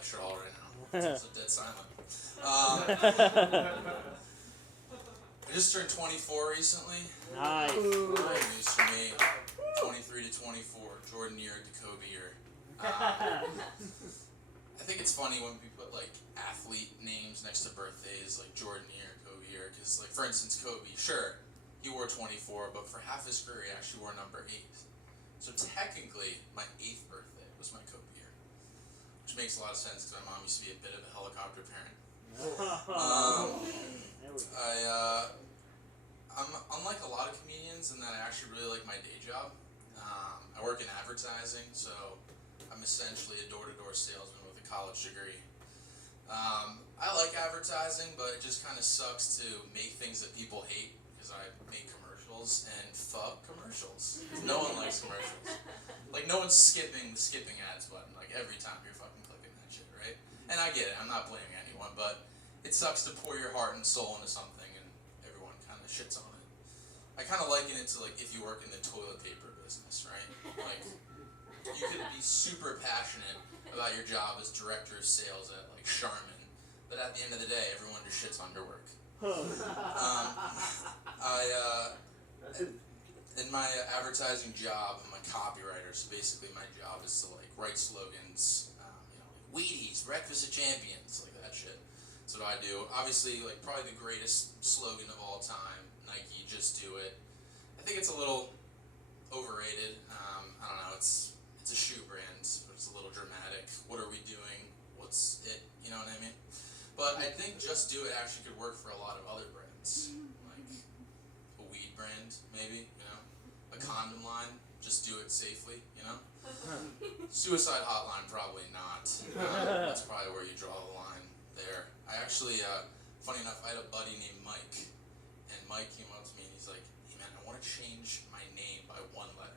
lecture hall right now. It's dead silent. I just turned 24 recently. Nice. Great news for me. 23 to 24. Jordan year, Kobe year. I think it's funny when we put like athlete names next to birthdays, like Jordan year, Kobe year, because like for instance, Kobe, sure, he wore 24, but for half his career he actually wore number 8. So technically, my 8th birthday was my Kobe year, which makes a lot of sense because my mom used to be a bit of a helicopter parent. I'm unlike a lot of comedians in that I actually really like my day job. I work in advertising, so I'm essentially a door-to-door salesman with a college degree. I like advertising, but it just kind of sucks to make things that people hate because I make commercials, and fuck commercials. No one likes commercials. Like, no one's skipping the skipping ads button, like, every time you're fucking clicking that shit, right? And I get it, I'm not blaming anyone, but it sucks to pour your heart and soul into something and everyone kind of shits on it. I kind of liken it to, like, if you work in the toilet paper business, right? Like, you could be super passionate about your job as director of sales at, like, Charmin, but at the end of the day, everyone just shits on your work. In my advertising job, I'm a copywriter, so basically my job is to like write slogans, like Wheaties, breakfast of champions, like that shit. That's what I do. Obviously, like probably the greatest slogan of all time, Nike, just do it. I think it's a little overrated. I don't know. It's a shoe brand, but it's a little dramatic. What are we doing? What's it? You know what I mean? But I think Just Do It actually could work for a lot of other brands, like a weed brand, maybe, a condom line, just do it safely, Suicide hotline, probably not. That's probably where you draw the line there. I actually, funny enough, I had a buddy named Mike, and Mike came up to me and he's like, hey man, I want to change my name by one letter.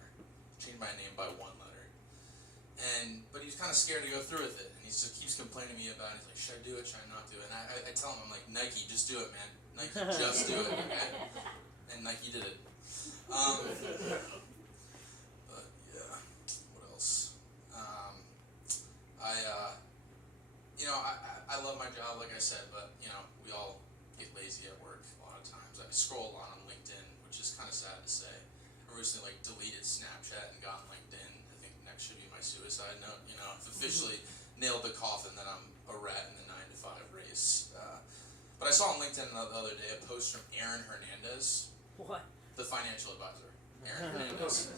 But he was kind of scared to go through with it, and he just keeps complaining to me about it. He's like, should I do it, should I not do it? And I tell him, I'm like, Nike, just do it, man. Nike, just do it, okay? And Nike did it. But yeah, what else? I love my job, like I said, but, we all get lazy at work a lot of times. I scroll a lot on LinkedIn, which is kind of sad to say. I recently, deleted Snapchat and got on LinkedIn. I think next should be my suicide note. I've officially nailed the coffin that I'm a rat in the 9-to-5 race. But I saw on LinkedIn the other day a post from Aaron Hernandez. What? The financial advisor, Aaron Hernandez.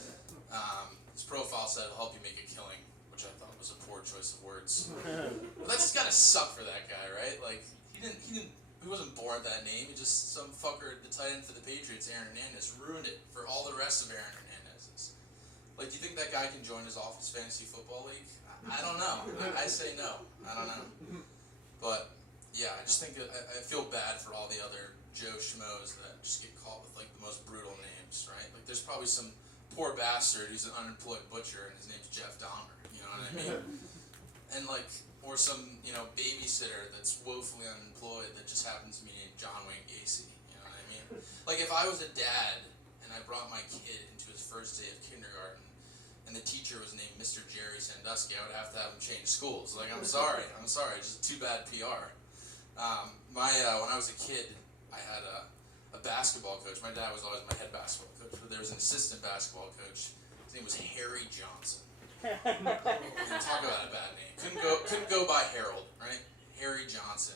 His profile said, "I'll help you make a killing," which I thought was a poor choice of words. But that just gotta suck for that guy, right? Like, he wasn't born with that name. He just, some fucker, the tight end for the Patriots, Aaron Hernandez, ruined it for all the rest of Aaron Hernandez's. Like, do you think that guy can join his office fantasy football league? I don't know. I say no. I don't know. But, yeah, I just think I feel bad for all the other Joe Schmoes that just get caught with, the most brutal names, right? Like, there's probably some poor bastard who's an unemployed butcher and his name's Jeff Dahmer, you know what I mean? And, or some, babysitter that's woefully unemployed that just happens to be named John Wayne Gacy, you know what I mean? Like, if I was a dad and I brought my kid into his first day of kindergarten and the teacher was named Mr. Jerry Sandusky, I would have to have him change schools. Like, I'm sorry, just too bad PR. When I was a kid, I had a basketball coach. My dad was always my head basketball coach, but there was an assistant basketball coach. His name was Harry Johnson. Talk about a bad name. Couldn't go by Harold, right? Harry Johnson.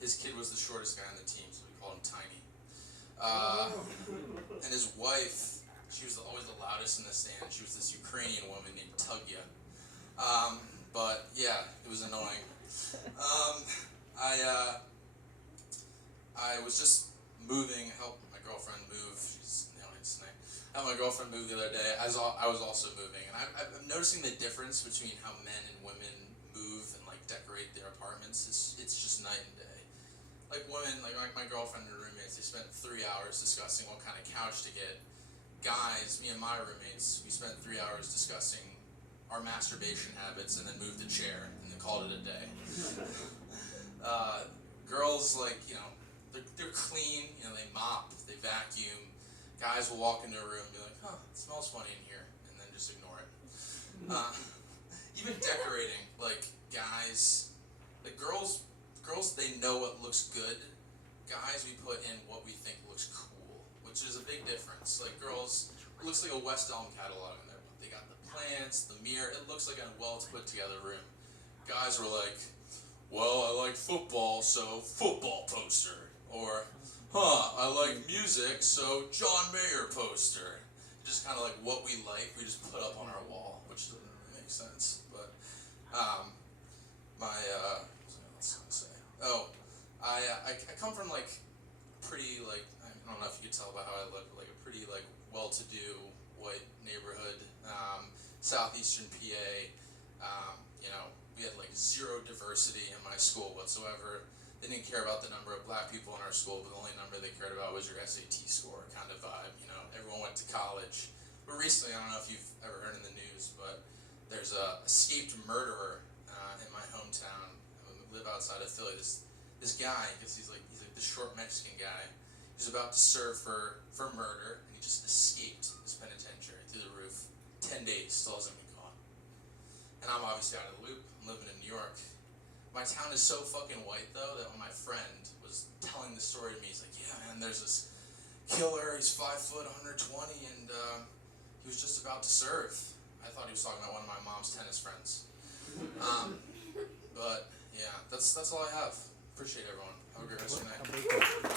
His kid was the shortest guy on the team, so we called him Tiny. And his wife, she was always the loudest in the stand. She was this Ukrainian woman named Tugya. But yeah, it was annoying. I was just moving, helped my girlfriend move. She's nailing it tonight. I helped my girlfriend move the other day. I was also moving, and I'm noticing the difference between how men and women move and decorate their apartments. It's just night and day. Like women, like my girlfriend and her roommates, they spent 3 hours discussing what kind of couch to get. Guys, me and my roommates, we spent 3 hours discussing our masturbation habits and then moved the chair and then called it a day. Girls, they're clean, they mop, they vacuum. Guys will walk into a room and be like, huh, it smells funny in here, and then just ignore it. Even decorating, guys, the girls, they know what looks good. Guys, we put in what we think looks cool, which is a big difference. Like girls, it looks like a West Elm catalog in there. They got the plants, the mirror. It looks like a well put together room. Guys were like, well, I like football, so football poster. Or, I like music, so John Mayer poster. Just kind of like what we like, we just put up on our wall, which doesn't really make sense. But what was I gonna say? Oh, I come from like pretty like I don't know if you could tell by how I look, but like a pretty like well-to-do white neighborhood, southeastern PA. You know, we had like zero diversity in my school whatsoever. They didn't care about the number of black people in our school, but the only number they cared about was your SAT score kind of vibe. You know, everyone went to college. But recently, I don't know if you've ever heard in the news, but there's a escaped murderer in my hometown. I live outside of Philly. This guy, I guess he's like the short Mexican guy. He's about to serve for murder, and he just escaped his penitentiary through the roof. 10 days, still hasn't been caught. And I'm obviously out of the loop. I'm living in New York. My town is so fucking white, though, that when my friend was telling the story to me, he's like, yeah, man, there's this killer, he's 5 foot, 120, and he was just about to serve. I thought he was talking about one of my mom's tennis friends. But, yeah, that's all I have. Appreciate everyone. Have a great rest of your night.